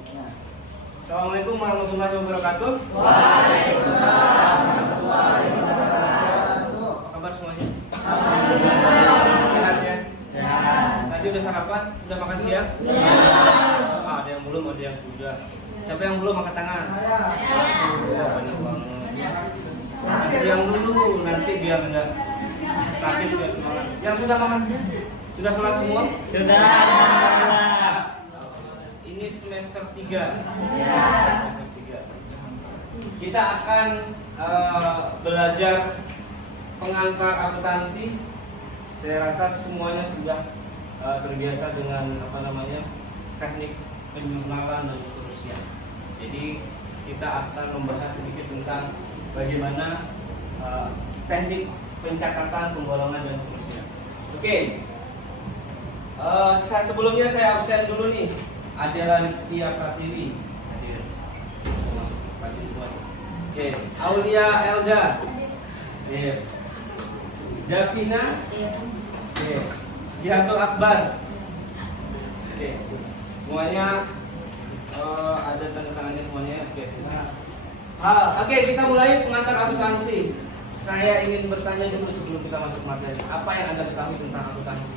Assalamualaikum warahmatullahi wabarakatuh. Waalaikumsalam warahmatullahi wabarakatuh. Apa kabar semuanya? Alhamdulillah. Sehat ya? Ya. Tadi udah sarapan? Udah makan siang? Belum. Ada yang belum, ada yang sudah. Siapa yang belum angkat tangan? Oh, banyak banget. Makan siang dulu, nanti biar enggak sakit biar semangat. Yang sudah makan siang? Sudah sholat semua? Sudah. Ini semester 3. Ya. Semester 3. Kita akan belajar pengantar akuntansi. Saya rasa semuanya sudah terbiasa dengan teknik penjualan dan seterusnya. Jadi kita akan membahas sedikit tentang bagaimana teknik pencatatan, penggolongan dan seterusnya. Oke. Sebelumnya saya absen dulu nih. Ada Rizkia Pratiwi hadir. Hadir semua. Oke. Aulia Elda. Hadir. Davina. Oke. Jihatul Akbar. Oke. Semuanya ada tanda tangannya semuanya. Oke. Oke, kita mulai pengantar akuntansi. Saya ingin bertanya dulu sebelum kita masuk materi. Apa yang Anda ketahui tentang akuntansi?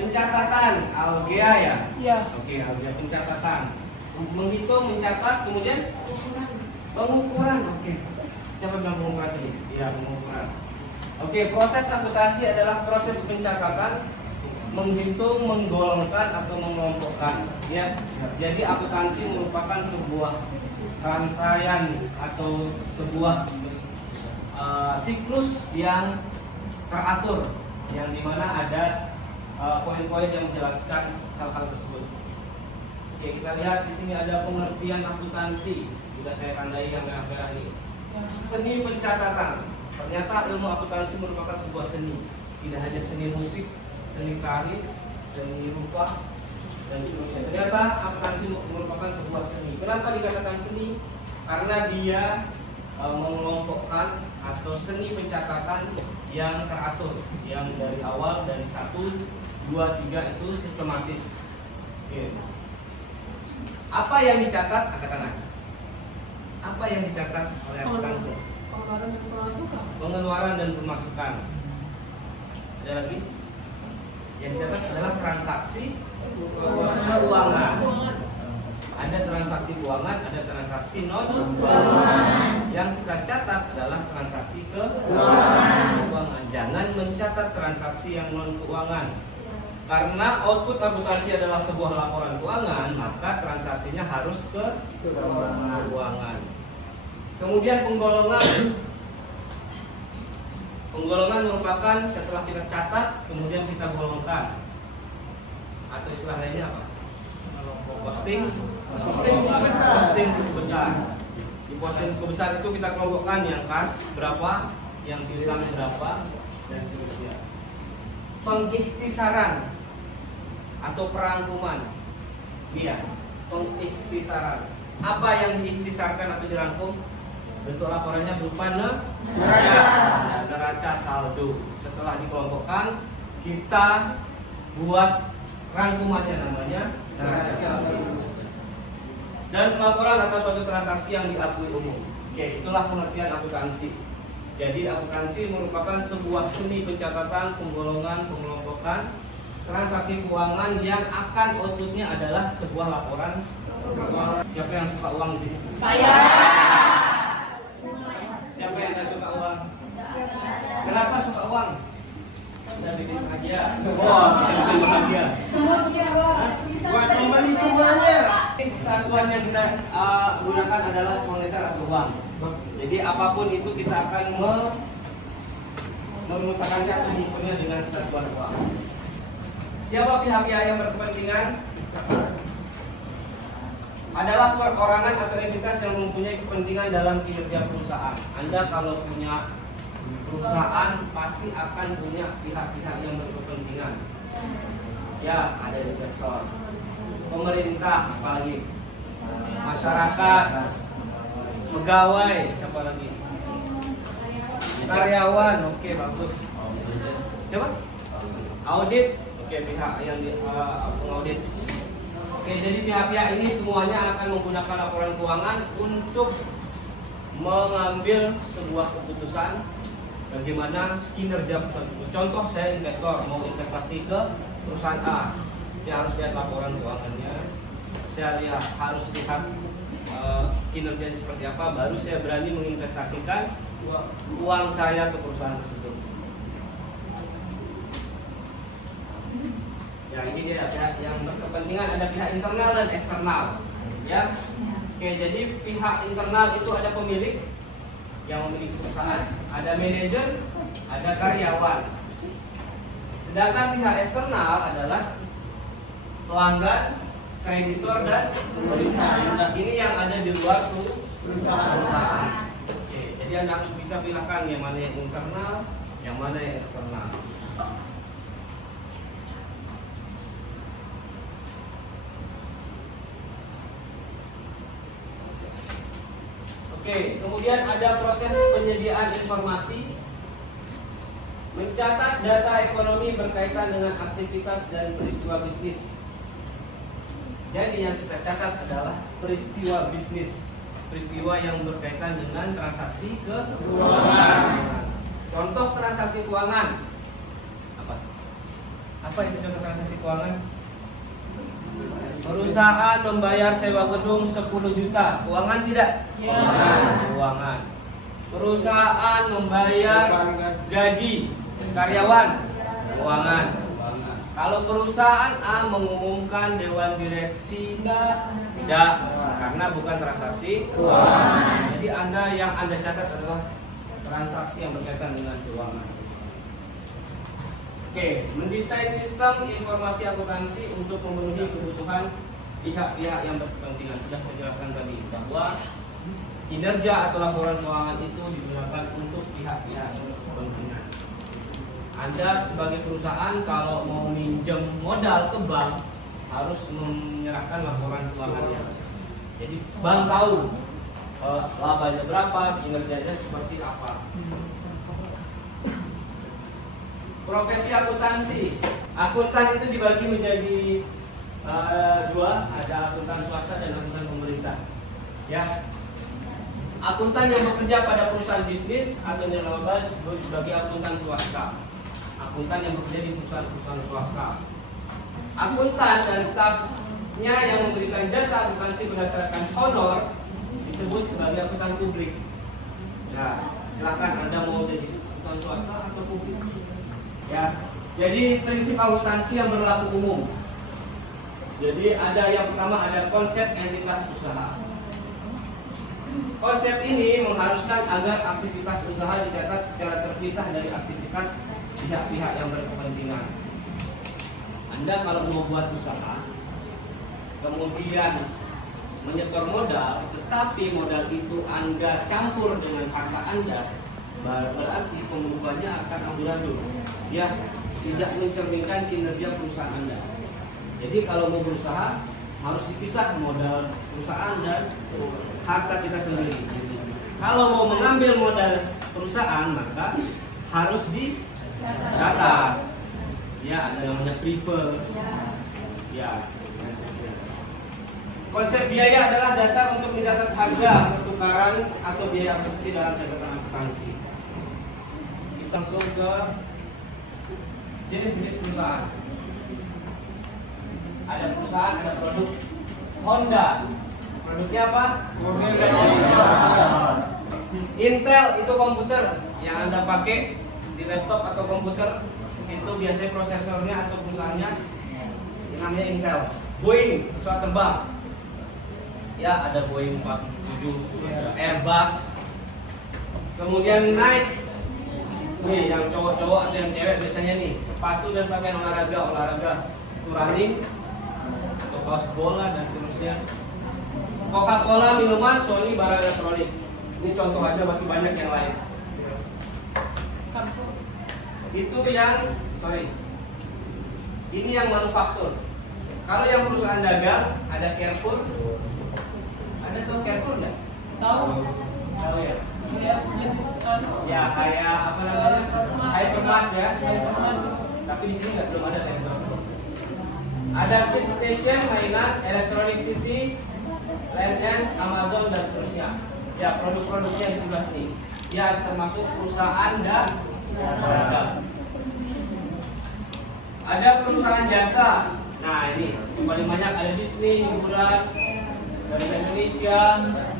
Pencatatan, algea ya? Iya. Oke, algea pencatatan. Menghitung, mencatat, kemudian pengukuran. Oke. Siapa bilang pengukuran tadi? Iya, pengukuran. Oke, proses akuntansi adalah proses pencatatan, menghitung, menggolongkan atau mengelompokkan. Ya. Jadi akuntansi merupakan sebuah rangkaian atau sebuah siklus yang teratur, yang dimana ada poin-poin yang menjelaskan hal-hal tersebut. Oke, kita lihat di sini ada pengertian akuntansi. Sudah saya tandai yang merah-merah ini. Seni pencatatan. Ternyata ilmu akuntansi merupakan sebuah seni. Tidak hanya seni musik, seni tari, seni rupa, dan seterusnya. Ternyata akuntansi merupakan sebuah seni. Kenapa dikatakan seni? Karena dia mengelompokkan atau seni pencatatan yang teratur, yang dari awal dari 1, 2, 3 itu sistematis. Oke. Apa yang dicatat? Angkat tangan. Apa yang dicatat oleh akuntansi? Pengeluaran dan pemasukan. Pengeluaran dan pemasukan. Ada lagi? Yang dicatat adalah transaksi keuangan. Ada transaksi keuangan, ada transaksi non keuangan. Yang kita catat adalah transaksi keuangan. Jangan mencatat transaksi yang non keuangan. Karena output akuntansi adalah sebuah laporan keuangan, maka transaksinya harus ke keuangan. Kemudian penggolongan. Penggolongan merupakan setelah kita catat, kemudian kita golongkan. Atau istilah lainnya apa? Posting buku besar. Di posting buku besar itu kita kelompokkan yang kas berapa, yang piutang berapa, dan seterusnya. Pengikhtisaran atau perangkuman. Iya, pengikhtisaran. Apa yang diikhtisarkan atau dirangkum? Bentuk laporannya berupa neraca saldo. Setelah dikelompokkan, kita buat rangkumannya, namanya neraca saldo. Dan laporan atas suatu transaksi yang diakui umum. Oke, itulah pengertian akuntansi. Jadi akuntansi merupakan sebuah seni pencatatan, penggolongan, pengelompokan transaksi keuangan yang akan outputnya adalah sebuah laporan keuangan. Siapa yang suka uang di sini? Saya. Siapa yang tidak suka uang? Kenapa suka uang? Bisa bikin bahagia. Oh, bisa bikin bahagia. Buat membeli semuanya. Satuan yang kita gunakan adalah moneter atau uang. Jadi apapun itu kita akan merumuskannya atau mengukurnya dengan satuan uang. Siapa pihak-pihak yang berkepentingan? Adalah perorangan atau entitas yang mempunyai kepentingan dalam kinerja perusahaan. Anda kalau punya perusahaan pasti akan punya pihak-pihak yang berkepentingan. Ya, ada investor, pemerintah, apalagi masyarakat, pegawai, siapa lagi? Karyawan, oke, bagus. Siapa? Audit, oke, pihak yang pengaudit. Oke, Oke, jadi pihak-pihak ini semuanya akan menggunakan laporan keuangan untuk mengambil sebuah keputusan bagaimana kinerja perusahaan tersebut. Contoh, saya investor mau investasi ke perusahaan A, saya harus lihat laporan keuangannya, saya harus lihat kinerjanya seperti apa, baru saya berani menginvestasikan uang saya ke perusahaan tersebut. Ya, ini dia pihak yang berkepentingan, ada pihak internal dan eksternal. Ya, oke, jadi pihak internal itu ada pemilik yang memiliki perusahaan, ada manajer, ada karyawan. Sedangkan pihak eksternal adalah pelanggan, kreditor, dan pemerintah. Ini yang ada di luar perusahaan. Oke, jadi Anda harus bisa pilihkan yang mana yang internal, yang mana yang eksternal. Oke, kemudian ada proses penyediaan informasi, mencatat data ekonomi berkaitan dengan aktivitas dan peristiwa bisnis. Jadi yang kita catat adalah peristiwa bisnis, peristiwa yang berkaitan dengan transaksi keuangan. Contoh transaksi keuangan apa? Apa itu contoh transaksi keuangan? Perusahaan membayar sewa gedung 10 juta, keuangan tidak? Ya. Keuangan. Perusahaan membayar gaji karyawan, keuangan. Kalau perusahaan A mengumumkan dewan direksi, tidak, karena bukan transaksi keuangan. Jadi yang Anda catat adalah transaksi yang berkaitan dengan keuangan. Oke, mendesain sistem informasi akuntansi untuk memenuhi kebutuhan pihak-pihak yang berkepentingan. Sudah saya jelaskan tadi bahwa kinerja atau laporan keuangan itu digunakan untuk pihak-pihak yang berkepentingan. Anda sebagai perusahaan kalau mau minjem modal ke bank harus menyerahkan laporan keuangannya. Jadi bank tahu labanya berapa, kinerjanya seperti apa. Profesi akuntansi, akuntan itu dibagi menjadi dua, ada akuntan swasta dan akuntan pemerintah. Ya, akuntan yang bekerja pada perusahaan bisnis atau yang nama disebut sebagai akuntan swasta. Akuntan yang bekerja di perusahaan swasta. Akuntan dan stafnya yang memberikan jasa akuntansi berdasarkan honor disebut sebagai akuntan publik. Nah, silakan Anda mau jadi akuntan swasta atau publik. Ya, jadi prinsip akuntansi yang berlaku umum. Jadi ada yang pertama ada konsep entitas usaha. Konsep ini mengharuskan agar aktivitas usaha dicatat secara terpisah dari aktivitas pihak-pihak yang berkepentingan. Anda kalau mau buat usaha, kemudian menyetor modal, tetapi modal itu Anda campur dengan harta Anda, berarti pembukuannya akan amburadul. Ya, tidak mencerminkan kinerja perusahaan Anda. Jadi kalau mau berusaha harus dipisah modal perusahaan dan harta kita sendiri. Kalau mau mengambil modal perusahaan maka harus dicatat. Ya, ada namanya prefer. Ya. Konsep biaya adalah dasar untuk mencatat harga pertukaran atau biaya akuisisi dalam catatan akuntansi. Kita langsung ke jenis-jenis perusahaan. Ada perusahaan, ada produk Honda. Produknya apa? Intel itu komputer yang Anda pakai di laptop atau komputer, itu biasanya prosesornya atau perusahaannya namanya Intel. Boeing, pesawat terbang. Ya, ada Boeing 47, ada Airbus. Kemudian Nike. Nih, yang cowok-cowok atau yang cewek biasanya nih, sepatu dan pakaian olahraga itu running atau kaos bola dan seterusnya. Coca-Cola minuman, Sony barang elektronik. Ini contoh aja, masih banyak yang lain. Itu yang ini yang manufaktur. Kalau yang perusahaan dagang ada Carrefour. Ada tuh Carrefour nggak? Tahu? Tahu ya. Ya, sejenis kan. Ya, kayak apa namanya? Hypermart ya. Hypermart gitu. Tapi di sini belum ada Carrefour. Ada Kit Station, mainan, Electronic City, Land's, Amazon dan seterusnya. Ya, produk-produknya di sebelah sini. Ya, termasuk perusahaan dan beragam. Ada perusahaan jasa. Nah, ini yang paling banyak ada Disney, hiburan dari Indonesia.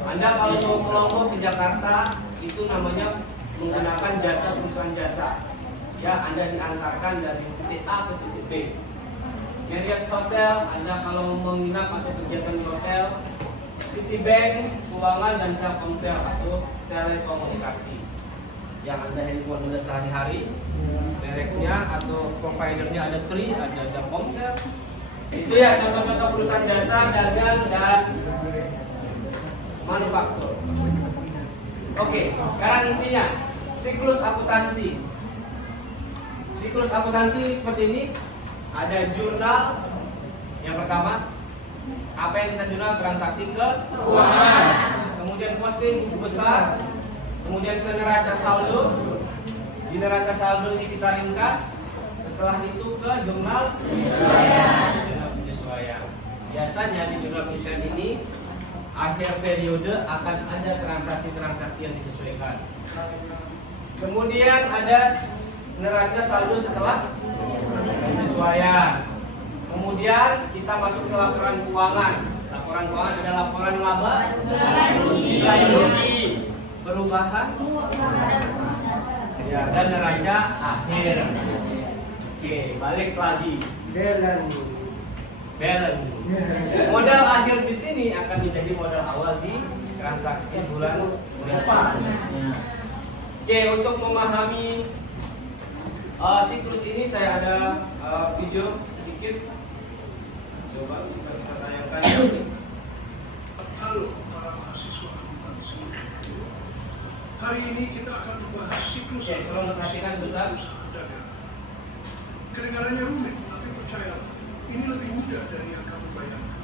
Anda kalau mau ke Lombok ke Jakarta itu namanya menggunakan jasa perusahaan jasa. Ya, Anda diantarkan dari titik A ke titik B. Marriott Hotel, Anda kalau menginap atau kegiatan di hotel. Citibank, keuangan dan Telkomsel atau telekomunikasi. Yang Anda handphone Anda sehari-hari, mereknya atau providernya ada Tri, ada Telkomsel. Itu ya contoh-contoh perusahaan jasa, dagang dan manufaktur. Oke, sekarang intinya siklus akuntansi. Siklus akuntansi seperti ini. Ada jurnal yang pertama, apa yang kita jurnal transaksi keuangan, kemudian posting buku besar, kemudian ke neraca saldo. Di neraca saldo ini kita ringkas. Setelah itu ke jurnal penyesuaian. Biasanya di jurnal penyesuaian ini akhir periode akan ada transaksi-transaksi yang disesuaikan. Kemudian ada neraca saldo setelah penyesuaian. Kemudian kita masuk ke laporan keuangan. Laporan keuangan ada laporan laba, nilai rugi, perubahan, ya, dan neraca akhir. Oke, balik lagi. Balance. Modal akhir di sini akan menjadi modal awal di transaksi bulan depan. Oke, untuk memahami siklus ini saya ada video sedikit. Coba bisa kita tayangkan. Halo para mahasiswa akuntansi. Hari ini kita akan membahas siklus. Oke, tolong perhatikan sebentar. Dagang. Kedengarannya rumit, tapi percayalah, ini lebih mudah dari yang kamu bayangkan.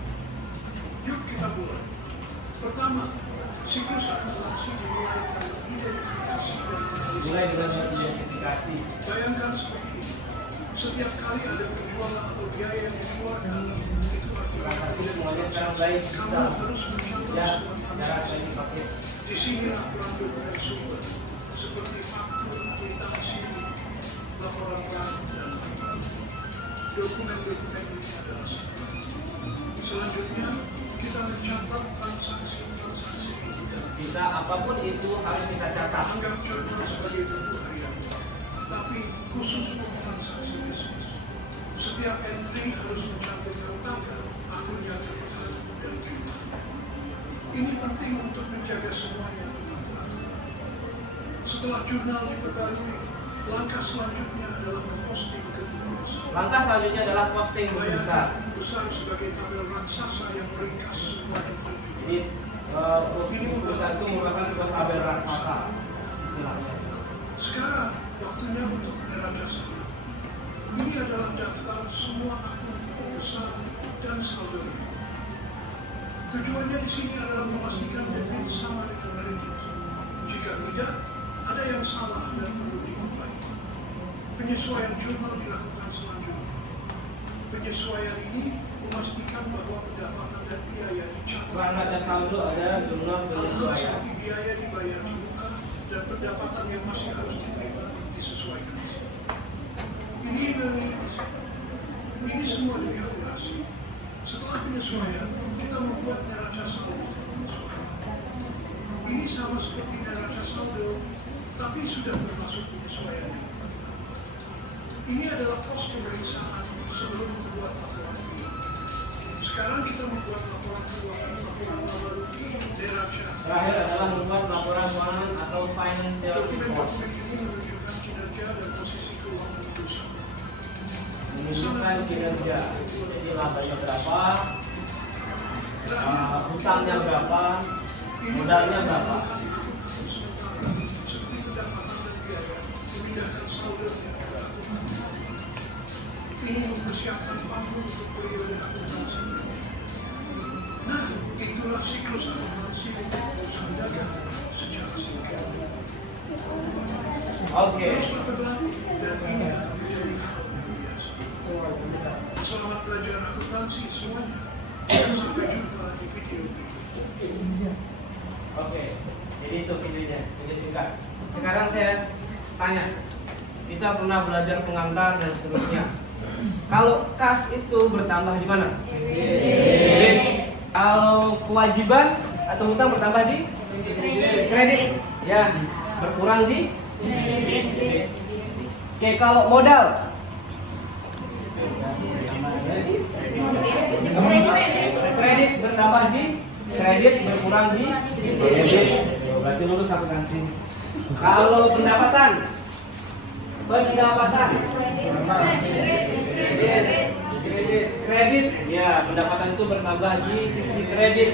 Yuk kita mulai. Pertama, siklus akuntansi dimulai dengan identifikasi dan Mulai dengan identifikasi. bayangkan seperti ini. Setiap kali ada penjualan atau biaya yang dikeluarkan, itu artinya Transaksi semuanya sekarang baik kamu digital. harus mencatat Ya, semua cara transaksi. yang dipakai. Di sini aturan dari sumber seperti faktur, kwitansi, laporan bank, dan dokumen-dokumen ini adalah sumber. Selanjutnya, kita mencatat transaksi-transaksi dan Kita apapun itu harus kita catat. anggap jurnal sebagai buku harian, tapi khusus untuk transaksi bisnis. Setiap entry harus mencantumkan tanggal, akun yang terlihat, dan jumlah. Ini penting untuk menjaga semuanya tenang. Setelah jurnal diperbarui, langkah selanjutnya adalah memposting ke buku besar. Langkah selanjutnya adalah posting buku besar. Bayangkan buku besar sebagai tabel raksasa yang meringkas semua entry. Jadi posting buku besar itu merupakan sebuah tabel raksasa istilahnya. Sekarang waktunya untuk neraca saldo. Ini adalah daftar semua akun buku besar dan saldo. Tujuannya di sini adalah memastikan debit sama dengan kredit. Jika tidak, ada yang salah dan perlu diperbaiki. Penyesuaian jurnal dilakukan selanjutnya. Penyesuaian ini memastikan bahwa pendapatan dan biaya dicatat. Selain neraca saldo ada jurnal Hal-hal penyesuaian. seperti biaya dibayar di muka dan pendapatan yang masih harus diterima disesuaikan. Ini semua dikalkulasi. Setelah penyesuaian, kita membuat neraca saldo. Ini sama seperti neraca saldo, tapi sudah termasuk penyesuaian. Ini adalah pos pemeriksaan sebelum membuat laporan. Sekarang kita membuat laporan keuangan neraca. Terakhir adalah membuat laporan keuangan atau financial report. Dokumen-dokumen ini menunjukkan kinerja dan posisi keuangan perusahaan. Menunjukkan kinerja. Jadi labanya berapa, hutangnya berapa, modalnya berapa. Seperti pendapatan dan biaya, memindahkan saldo ke akuntan. Ini mempersiapkan pampung untuk periode akuntansi. Nah, itulah siklus akuntansi perusahaan dagang secara singkat. Oke. Teruslah berlaku dan ini akan menjadi hal yang biasa. Selamat belajar akuntansi. akuntansi semuanya. Sampai jumpa di video berikutnya. Oke, jadi itu videonya, video singkat. Sekarang saya tanya, kita pernah belajar pengantar dan seterusnya. Kalau kas itu bertambah di mana? Debit. Kalau kewajiban atau hutang bertambah di kredit. Ya, berkurang di debit. Oke, kalau modal kredit bertambah di kredit, berkurang di debit. Berarti lulus akuntansi. Kalau pendapatan kredit, ya pendapatan itu bertambah di sisi kredit.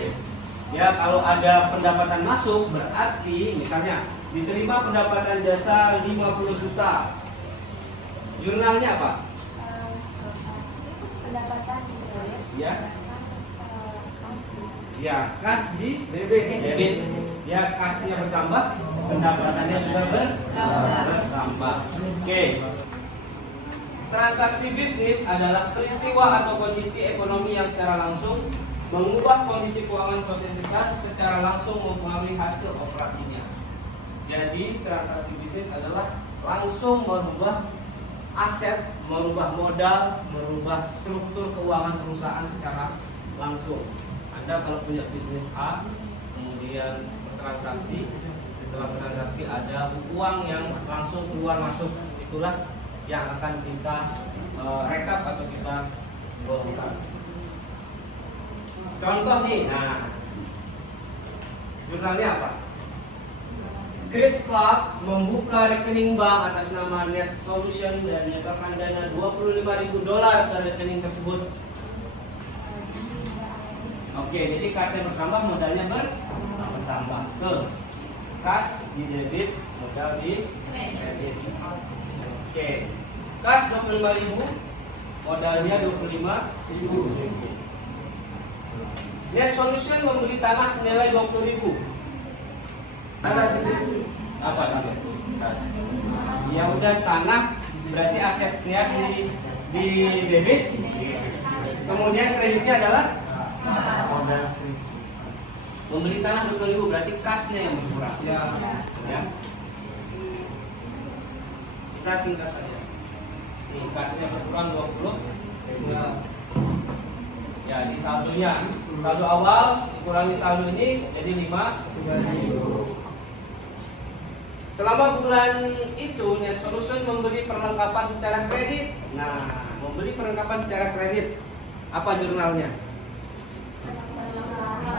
Ya, kalau ada pendapatan masuk berarti misalnya diterima pendapatan jasa 50 juta. Jurnalnya apa? Pendapatan Ya. Ya, kas di debit. Ya, kasnya bertambah, pendapatannya juga bertambah. Oke. Transaksi bisnis adalah peristiwa atau kondisi ekonomi yang secara langsung mengubah kondisi keuangan suatu entitas, secara langsung mempengaruhi hasil operasinya. Jadi, transaksi bisnis adalah langsung merubah aset, merubah modal, merubah struktur keuangan perusahaan secara langsung. Anda kalau punya bisnis A, kemudian bertransaksi, setelah bertransaksi ada uang yang langsung keluar masuk, itulah yang akan kita rekap atau kita bongkar. Contoh nih, nah jurnalnya apa? Chris Clark membuka rekening bank atas nama Net Solution dan menyetorkan dana $25.000 ke rekening tersebut. Oke, jadi kasnya bertambah, modalnya bertambah. Ke kas di debit, modal di kredit. Oke, kas 25.000, modalnya 25.000. Net Solution membeli tanah senilai 20.000. Apa tadi? Ya udah, tanah berarti asetnya di debit. Kemudian kreditnya adalah membeli tanah 20.000, berarti kasnya yang berkurang. Ya. Kita singkat saja. Ini kasnya berkurang 20. Ya, di saldonya, saldo awal dikurangi saldo ini jadi 5.000. Selama bulan itu Net Solution membeli perlengkapan secara kredit. Nah, membeli perlengkapan secara kredit, apa jurnalnya?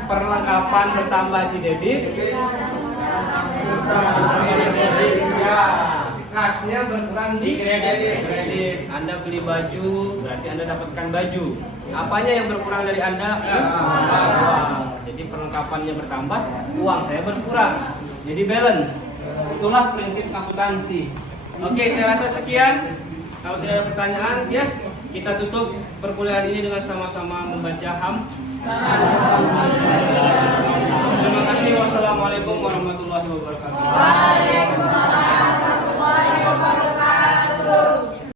Perlengkapan bertambah di debit. Ya, kasnya berkurang di kredit. Anda beli baju, berarti Anda dapatkan baju. Apanya yang berkurang dari Anda? Uang. Jadi perlengkapannya bertambah, uang saya berkurang. Jadi balance. Itulah prinsip akuntansi. Oke, saya rasa sekian. Kalau tidak ada pertanyaan, ya kita tutup perkuliahan ini dengan sama-sama membaca HAM. Terima kasih. Wassalamualaikum warahmatullahi wabarakatuh.